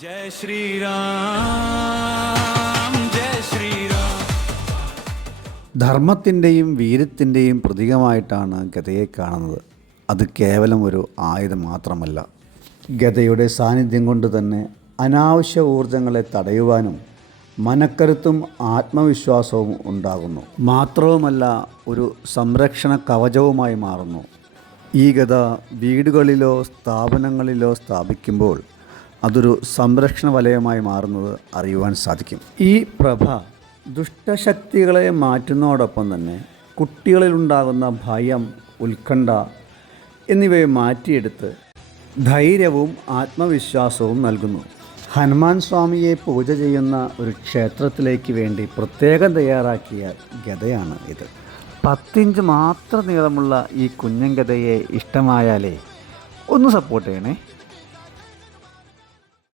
ജയ് ശ്രീറാം ജയ് ശ്രീറാം. ധർമ്മത്തിൻ്റെയും വീര്യത്തിൻ്റെയും പ്രതീകമായിട്ടാണ് ഗദയെ കാണുന്നത്. അത് കേവലം ഒരു ആയുധം മാത്രമല്ല. ഗദയുടെ സാന്നിധ്യം കൊണ്ട് തന്നെ അനാവശ്യ ഊർജങ്ങളെ തടയുവാനും മനക്കരുത്തും ആത്മവിശ്വാസവും ഉണ്ടാകുന്നു. മാത്രവുമല്ല, ഒരു സംരക്ഷണ കവചവുമായി മാറുന്നു. ഈ ഗദ വീടുകളിലോ സ്ഥാപനങ്ങളിലോ സ്ഥാപിക്കുമ്പോൾ അതൊരു സംരക്ഷണ വലയമായി മാറുന്നത് അറിയുവാൻ സാധിക്കും. ഈ പ്രഭ ദുഷ്ടശക്തികളെ മാറ്റുന്നതോടൊപ്പം തന്നെ കുട്ടികളിലുണ്ടാകുന്ന ഭയം, ഉത്കണ്ഠ എന്നിവയെ മാറ്റിയെടുത്ത് ധൈര്യവും ആത്മവിശ്വാസവും നൽകുന്നു. ഹനുമാൻ സ്വാമിയെ പൂജ ചെയ്യുന്ന ഒരു ക്ഷേത്രത്തിലേക്ക് വേണ്ടി പ്രത്യേകം തയ്യാറാക്കിയ ഗദയാണ് ഇത്. 10 ഇഞ്ച് മാത്രം നീളമുള്ള ഈ കുഞ്ഞൻ ഗദയെ ഇഷ്ടമായാലേ ഒന്ന് സപ്പോർട്ട് ചെയ്യണേ.